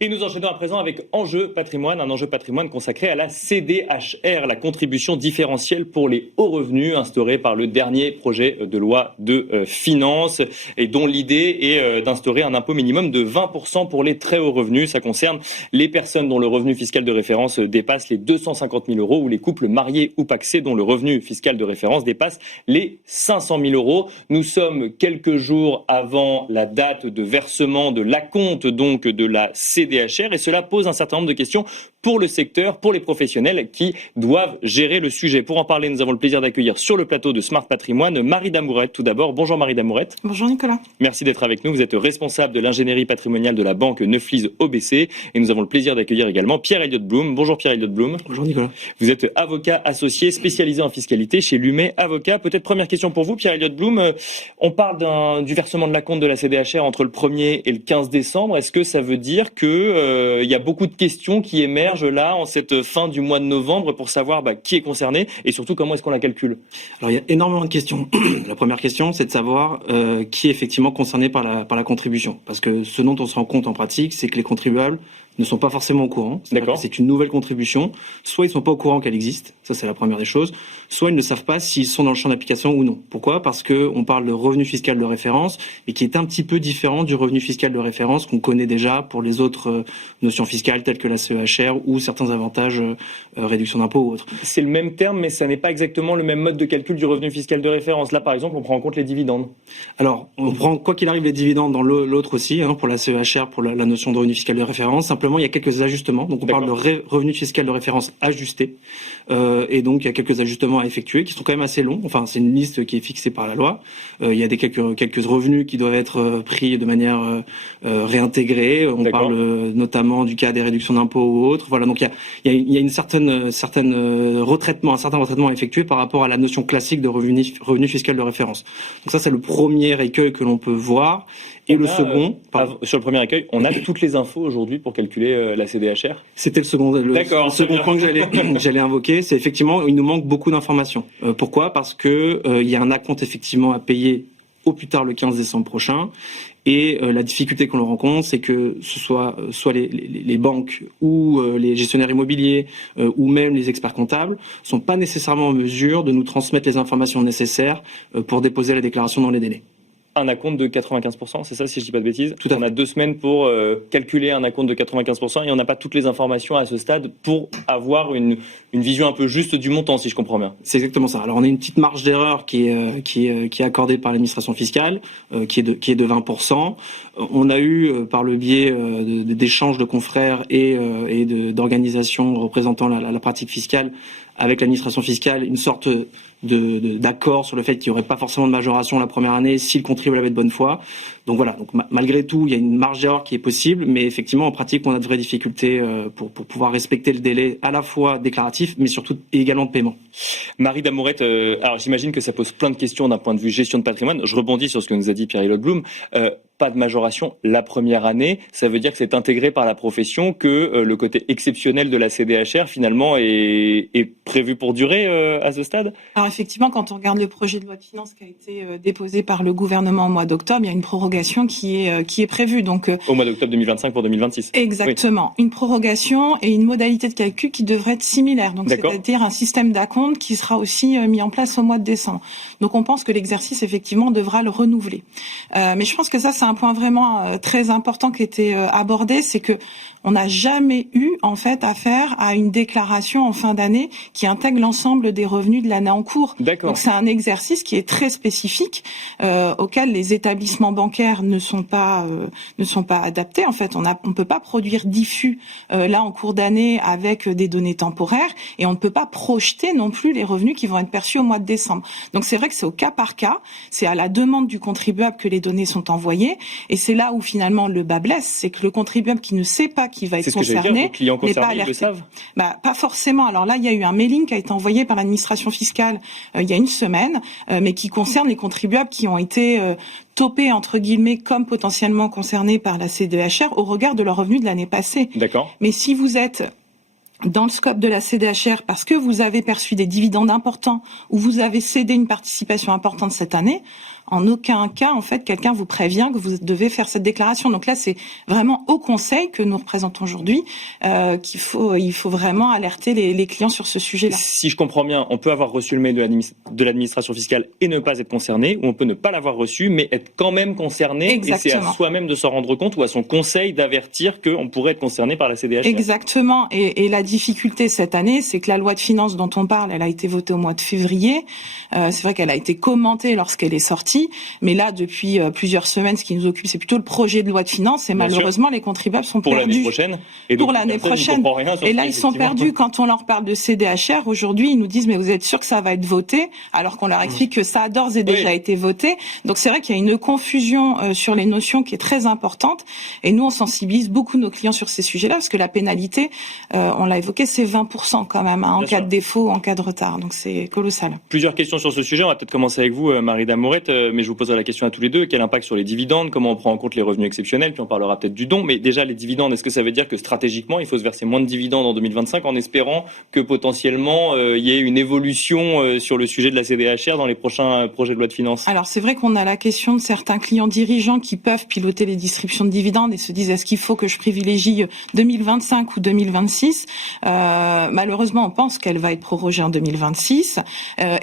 Et nous enchaînons à présent avec Enjeu patrimoine, un enjeu patrimoine consacré à la CDHR, la contribution différentielle pour les hauts revenus instaurée par le dernier projet de loi de finances et dont l'idée est d'instaurer un impôt minimum de 20% pour les très hauts revenus. Ça concerne les personnes dont le revenu fiscal de référence dépasse les 250 000 euros ou les couples mariés ou pacsés dont le revenu fiscal de référence dépasse les 500 000 euros. Nous sommes quelques jours avant la date de versement de l'acompte donc de la CDHR et cela pose un certain nombre de questions pour le secteur, pour les professionnels qui doivent gérer le sujet. Pour en parler, nous avons le plaisir d'accueillir sur le plateau de Smart Patrimoine Marie Damourette. Tout d'abord, bonjour Marie Damourette. Bonjour Nicolas. Merci d'être avec nous. Vous êtes responsable de l'ingénierie patrimoniale de la banque Neuflize OBC et nous avons le plaisir d'accueillir également Pierre-Elliott Blum. Bonjour Pierre-Elliott Blum. Bonjour Nicolas. Vous êtes avocat associé spécialisé en fiscalité chez Lumet Avocat. Peut-être première question pour vous Pierre-Elliott Blum. On parle du versement de l'acompte de la CDHR entre le 1er et le 15 décembre. Est-ce que ça veut dire que il y a beaucoup de questions qui émergent là en cette fin du mois de novembre pour savoir qui est concerné et surtout comment est-ce qu'on la calcule? Alors il y a énormément de questions. La première question, c'est de savoir qui est effectivement concerné par la contribution. Parce que ce dont on se rend compte en pratique, c'est que les contribuables ne sont pas forcément au courant. C'est une nouvelle contribution. Soit ils ne sont pas au courant qu'elle existe, ça c'est la première des choses, soit ils ne savent pas s'ils sont dans le champ d'application ou non. Pourquoi ? Parce qu'on parle de revenu fiscal de référence, et qui est un petit peu différent du revenu fiscal de référence qu'on connaît déjà pour les autres notions fiscales telles que la CEHR ou certains avantages, réduction d'impôts ou autres. C'est le même terme, mais ça n'est pas exactement le même mode de calcul du revenu fiscal de référence. Là, par exemple, on prend en compte les dividendes. Alors, on prend quoi qu'il arrive les dividendes dans l'autre aussi, pour la CEHR, pour la notion de revenu fiscal de référence. Simplement, il y a quelques ajustements. Donc, on parle de revenu fiscal de référence ajusté. Et donc, il y a quelques ajustements à effectuer qui sont quand même assez longs. Enfin, c'est une liste qui est fixée par la loi. Il y a quelques revenus qui doivent être pris de manière réintégrée. On parle notamment du cas des réductions d'impôts ou autres. Voilà. Donc, il y a une certaine retraitement, un certain retraitement à effectuer par rapport à la notion classique de revenu fiscal de référence. Donc ça, c'est le premier écueil que l'on peut voir. Et le second... sur le premier écueil, on a toutes les infos aujourd'hui pour calculer la CDHR. C'était le second point que j'allais invoquer. C'est effectivement, il nous manque beaucoup d'informations. Pourquoi ? Parce que il y a un acompte effectivement à payer au plus tard le 15 décembre prochain. Et la difficulté qu'on rencontre, c'est que ce soit les banques ou les gestionnaires immobiliers ou même les experts comptables sont pas nécessairement en mesure de nous transmettre les informations nécessaires pour déposer la déclaration dans les délais. Un acompte de 95%, c'est ça si je dis pas de bêtises. Tout à fait. On a 2 semaines pour calculer un acompte de 95% et on n'a pas toutes les informations à ce stade pour avoir une vision un peu juste du montant, si je comprends bien. C'est exactement ça. Alors on a une petite marge d'erreur qui est accordée par l'administration fiscale, qui est de 20%. On a eu par le biais d'échanges de confrères et d'organisations représentant la pratique fiscale avec l'administration fiscale une sorte d'accord sur le fait qu'il n'y aurait pas forcément de majoration la première année si le contribuable avait de bonne foi. Donc voilà, donc malgré tout, il y a une marge d'erreur qui est possible, mais effectivement, en pratique, on a de vraies difficultés pour pouvoir respecter le délai à la fois déclaratif, mais surtout également de paiement. Marie Damourette, alors j'imagine que ça pose plein de questions d'un point de vue gestion de patrimoine. Je rebondis sur ce que nous a dit Pierre-Elliott Blum. Pas de majoration la première année, ça veut dire que c'est intégré par la profession, que le côté exceptionnel de la CDHR finalement est prévu pour durer à ce stade ? Alors effectivement, quand on regarde le projet de loi de finances qui a été déposé par le gouvernement au mois d'octobre, il y a une prorogation qui est prévue. Donc au mois d'octobre 2025 pour 2026. Exactement. Oui. Une prorogation et une modalité de calcul qui devrait être similaire. Donc c'est-à-dire un système d'acompte qui sera aussi mis en place au mois de décembre. Donc on pense que l'exercice effectivement devra le renouveler. Mais je pense que ça c'est un point vraiment très important qui était abordé, c'est que on n'a jamais eu en fait affaire à une déclaration en fin d'année qui intègre l'ensemble des revenus de l'année en cours. D'accord. Donc c'est un exercice qui est très spécifique auquel les établissements bancaires ne sont pas adaptés. En fait, on peut pas produire diffus là en cours d'année avec des données temporaires et on ne peut pas projeter non plus les revenus qui vont être perçus au mois de décembre. Donc c'est vrai que c'est au cas par cas, c'est à la demande du contribuable que les données sont envoyées et c'est là où finalement le bas blesse, c'est que le contribuable qui ne sait pas qui va être concerné n'est pas alerté. Pas forcément. Alors là, il y a eu un mailing qui a été envoyé par l'administration fiscale il y a une semaine, mais qui concerne les contribuables qui ont été topés entre guillemets comme potentiellement concernés par la CDHR au regard de leurs revenus de l'année passée. D'accord. Mais si vous êtes dans le scope de la CDHR parce que vous avez perçu des dividendes importants ou vous avez cédé une participation importante cette année, en aucun cas, en fait, quelqu'un vous prévient que vous devez faire cette déclaration. Donc là, c'est vraiment au Conseil que nous représentons aujourd'hui il faut vraiment alerter les clients sur ce sujet-là. Si je comprends bien, on peut avoir reçu le mail de l'administration fiscale et ne pas être concerné, ou on peut ne pas l'avoir reçu, mais être quand même concerné. Exactement. Et c'est à soi-même de s'en rendre compte ou à son conseil d'avertir qu'on pourrait être concerné par la CDHR. Exactement. Et la difficulté cette année, c'est que la loi de finances dont on parle, elle a été votée au mois de février. C'est vrai qu'elle a été commentée lorsqu'elle est sortie, mais là, depuis plusieurs semaines, ce qui nous occupe, c'est plutôt le projet de loi de finances. Et Bien malheureusement, les contribuables sont perdus. Pour l'année prochaine. Et donc, pour l'année prochaine. Et là, ils sont perdus. Quand on leur parle de CDHR, aujourd'hui, ils nous disent, mais vous êtes sûr que ça va être voté? Alors qu'on leur explique que ça a d'ores et déjà été voté. Donc c'est vrai qu'il y a une confusion sur les notions qui est très importante. Et nous, on sensibilise beaucoup nos clients sur ces sujets-là, parce que la pénalité, on l'a évoqué, c'est 20% quand même, en cas de défaut, en cas de retard. Donc c'est colossal. Plusieurs questions sur ce sujet. On va peut-être commencer avec vous, Marie Damorette, mais je vous poserai la question à tous les deux. Quel impact sur les dividendes? Comment on prend en compte les revenus exceptionnels? Puis on parlera peut-être du don. Mais déjà, les dividendes, est-ce que ça veut dire que stratégiquement, il faut se verser moins de dividendes en 2025 en espérant que potentiellement il y ait une évolution sur le sujet de la CDHR dans les prochains projets de loi de finances? Alors c'est vrai qu'on a la question de certains clients dirigeants qui peuvent piloter les distributions de dividendes et se disent est-ce qu'il faut que je privilégie 2025 ou 2026? Malheureusement, on pense qu'elle va être prorogée en 2026.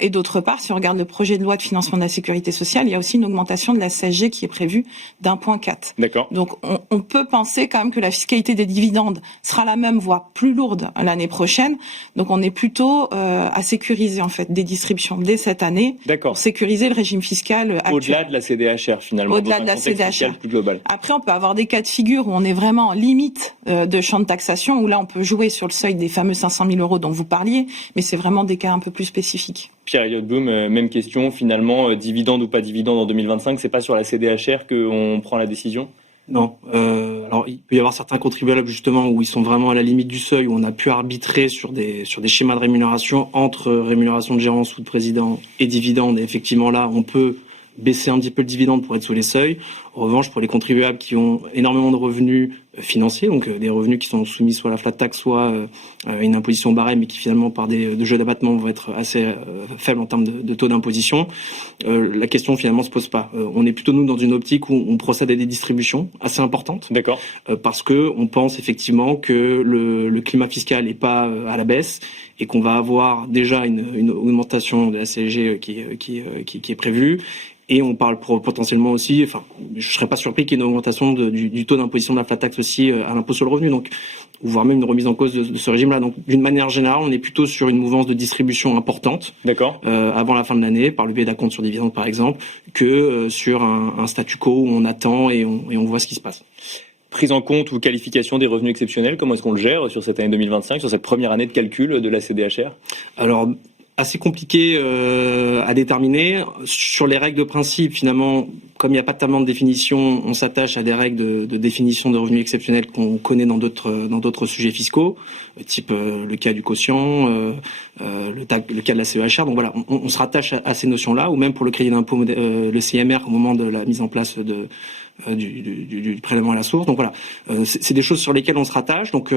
Et d'autre part, si on regarde le projet de loi de financement de la sécurité sociale, il y a aussi une augmentation de la CSG qui est prévue d'1,4. D'accord. Donc on peut penser quand même que la fiscalité des dividendes sera la même, voire plus lourde l'année prochaine. Donc on est plutôt à sécuriser en fait des distributions dès cette année. D'accord. Pour sécuriser le régime fiscal actuel. Au-delà de la CDHR finalement. Au-delà de la CDHR. Plus global. Après, on peut avoir des cas de figure où on est vraiment en limite de champ de taxation, où là on peut jouer sur le seuil des fameux 500 000 euros dont vous parliez, mais c'est vraiment des cas un peu plus spécifiques. Pierre-Elliott Blum, même question finalement, dividende ou pas dividende en 2025, c'est pas sur la CDHR qu'on prend la décision? Non. Alors, il peut y avoir certains contribuables justement où ils sont vraiment à la limite du seuil, où on a pu arbitrer sur des schémas de rémunération entre rémunération de gérance ou de président et dividende. Et effectivement, là, on peut baisser un petit peu le dividende pour être sous les seuils. En revanche, pour les contribuables qui ont énormément de revenus financiers, donc des revenus qui sont soumis soit à la flat tax, soit à une imposition barème, mais qui finalement par de jeux d'abattement vont être assez faibles en termes de taux d'imposition, la question finalement se pose pas. On est plutôt nous dans une optique où on procède à des distributions assez importantes. D'accord. Parce que on pense effectivement que le climat fiscal n'est pas à la baisse et qu'on va avoir déjà une augmentation de la CSG qui est prévue. Et on parle potentiellement aussi, enfin, je serais pas surpris qu'il y ait une augmentation du taux d'imposition de la flat tax aussi à l'impôt sur le revenu, donc, ou voire même une remise en cause de ce régime-là. Donc, d'une manière générale, on est plutôt sur une mouvance de distribution importante. D'accord. Avant la fin de l'année, par le biais d'acompte sur dividende par exemple, que sur un statu quo où on attend et on voit ce qui se passe. Prise en compte ou qualification des revenus exceptionnels, comment est-ce qu'on le gère sur cette année 2025, sur cette première année de calcul de la CDHR? Alors, assez compliqué à déterminer. Sur les règles de principe, finalement, comme il n'y a pas tellement de définition, on s'attache à des règles de définition de revenus exceptionnels qu'on connaît dans d'autres sujets fiscaux, type le cas du quotient, le cas de la CEHR. Donc voilà, on se rattache à ces notions-là, ou même pour le crédit d'impôt, le CMR, au moment de la mise en place du prélèvement à la source. Donc voilà, c'est des choses sur lesquelles on se rattache. Donc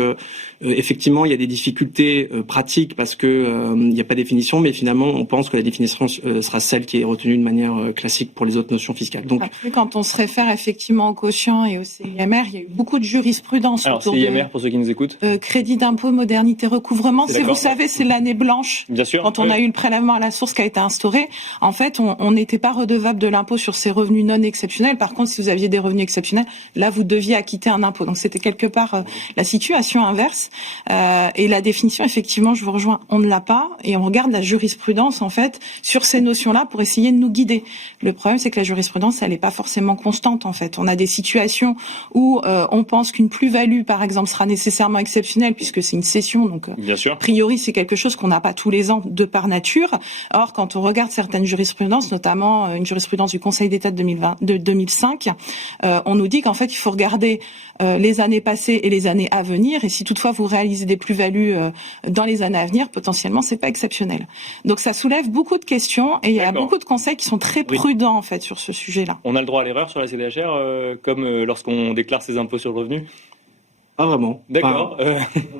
effectivement, il y a des difficultés pratiques parce que il n'y a pas de définition, mais finalement, on pense que la définition sera celle qui est retenue de manière classique pour les autres notions fiscales. Donc, après, quand on se réfère effectivement au quotient et au CIMR, il y a eu beaucoup de jurisprudence. Alors CIMR, pour ceux qui nous écoutent, crédit d'impôt, modernité, recouvrement. Vous savez, c'est l'année blanche. Bien sûr. Quand on a eu le prélèvement à la source qui a été instauré, en fait, on n'était pas redevable de l'impôt sur ces revenus non exceptionnels. Par contre, si vous aviez des revenus exceptionnels, là, vous deviez acquitter un impôt. Donc, c'était quelque part la situation inverse. Et la définition, effectivement, je vous rejoins, on ne l'a pas. Et on regarde la jurisprudence, en fait, sur ces notions-là pour essayer de nous guider. Le problème, c'est que la jurisprudence, elle n'est pas forcément constante, en fait. On a des situations où on pense qu'une plus-value, par exemple, sera nécessairement exceptionnelle puisque c'est une cession. Donc, bien sûr. A priori, c'est quelque chose qu'on n'a pas tous les ans de par nature. Or, quand on regarde certaines jurisprudences, notamment une jurisprudence du Conseil d'État de 2005, on nous dit qu'en fait, il faut regarder les années passées et les années à venir. Et si toutefois vous réalisez des plus-values dans les années à venir, potentiellement, c'est pas exceptionnel. Donc, ça soulève beaucoup de questions et il y a beaucoup de conseils qui sont très prudents, en fait, sur ce sujet-là. On a le droit à l'erreur sur la CDHR, comme lorsqu'on déclare ses impôts sur le revenu? Pas vraiment. D'accord.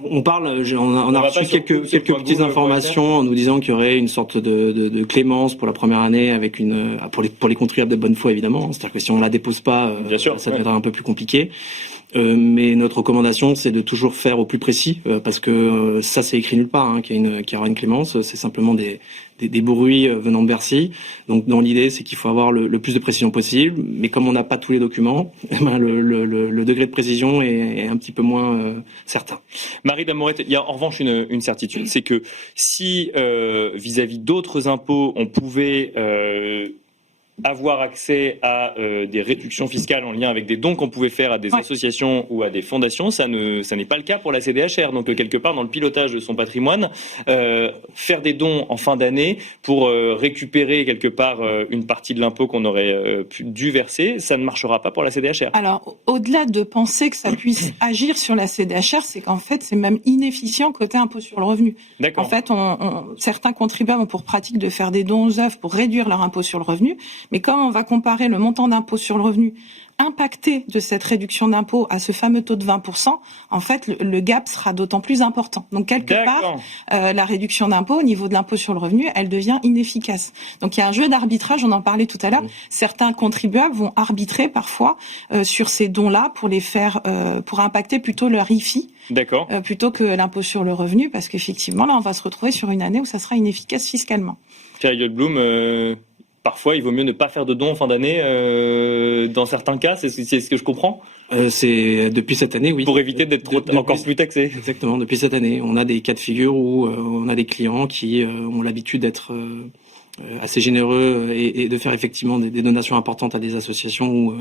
On a reçu quelques petites informations en nous disant qu'il y aurait une sorte de clémence pour la première année avec pour les contribuables de bonne foi évidemment. C'est-à-dire que si on la dépose pas, Bien sûr, ça deviendra un peu plus compliqué. Mais notre recommandation, c'est de toujours faire au plus précis, parce que ça, c'est écrit nulle part, qu'il y aura une clémence. C'est simplement des bruits venant de Bercy. Donc, dans l'idée, c'est qu'il faut avoir le plus de précision possible. Mais comme on n'a pas tous les documents, le degré de précision est un petit peu moins certain. Marie Damorette, il y a en revanche une certitude, c'est que si vis-à-vis d'autres impôts, on pouvait avoir accès à des réductions fiscales en lien avec des dons qu'on pouvait faire à des associations ou à des fondations, ça n'est pas le cas pour la CDHR. Donc quelque part dans le pilotage de son patrimoine, faire des dons en fin d'année pour récupérer quelque part une partie de l'impôt qu'on aurait dû verser, ça ne marchera pas pour la CDHR. Alors au-delà de penser que ça puisse agir sur la CDHR, c'est qu'en fait c'est même inefficient côté impôt sur le revenu. D'accord. En fait, certains contribuables ont pour pratique de faire des dons aux œuvres pour réduire leur impôt sur le revenu. Mais comme on va comparer le montant d'impôt sur le revenu impacté de cette réduction d'impôt à ce fameux taux de 20%, en fait, le gap sera d'autant plus important. Donc, quelque part, la réduction d'impôt au niveau de l'impôt sur le revenu, elle devient inefficace. Donc, il y a un jeu d'arbitrage, on en parlait tout à l'heure. Certains contribuables vont arbitrer parfois sur ces dons-là pour les faire, pour impacter plutôt leur IFI. D'accord. Plutôt que l'impôt sur le revenu, parce qu'effectivement, là, on va se retrouver sur une année où ça sera inefficace fiscalement. Pierre Blum, parfois, il vaut mieux ne pas faire de dons en fin d'année, dans certains cas, c'est ce que je comprends. C'est depuis cette année, oui. Pour éviter d'être encore plus taxé. Exactement, depuis cette année. On a des cas de figure où on a des clients qui ont l'habitude d'être assez généreux et de faire effectivement des donations importantes à des associations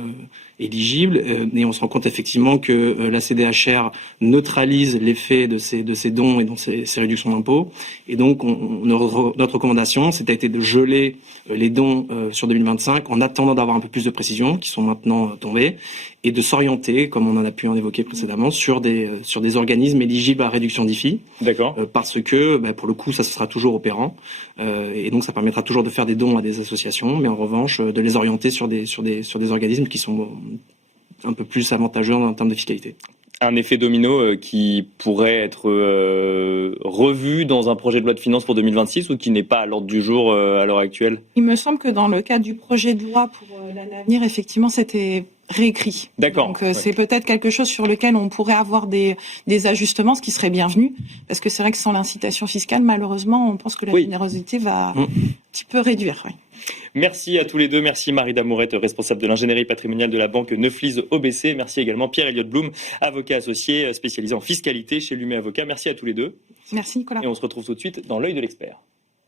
éligibles. Et on se rend compte effectivement que la CDHR neutralise l'effet de ces dons et de ces réductions d'impôts. Et donc, notre recommandation, c'était de geler les dons sur 2025 en attendant d'avoir un peu plus de précision, qui sont maintenant tombés, et de s'orienter, comme on en a pu en évoquer précédemment, sur des organismes éligibles à réduction d'IFI. D'accord. Parce que, pour le coup, ça sera toujours opérant. Et donc, ça permettra toujours de faire des dons à des associations, mais en revanche, de les orienter sur des organismes qui sont un peu plus avantageux en termes de fiscalité. Un effet domino qui pourrait être revu dans un projet de loi de finances pour 2026 ou qui n'est pas à l'ordre du jour à l'heure actuelle? Il me semble que dans le cadre du projet de loi pour l'année à venir, effectivement, c'était réécrit. D'accord. Donc c'est peut-être quelque chose sur lequel on pourrait avoir des ajustements, ce qui serait bienvenu, parce que c'est vrai que sans l'incitation fiscale, malheureusement, on pense que la générosité va un petit peu réduire. Oui. Merci à tous les deux. Merci Marie Damorette, responsable de l'ingénierie patrimoniale de la banque Neuflize OBC. Merci également Pierre Blum, avocat associé spécialisé en fiscalité chez Lumet Avocat. Merci à tous les deux. Merci Nicolas. Et on se retrouve tout de suite dans l'œil de l'expert.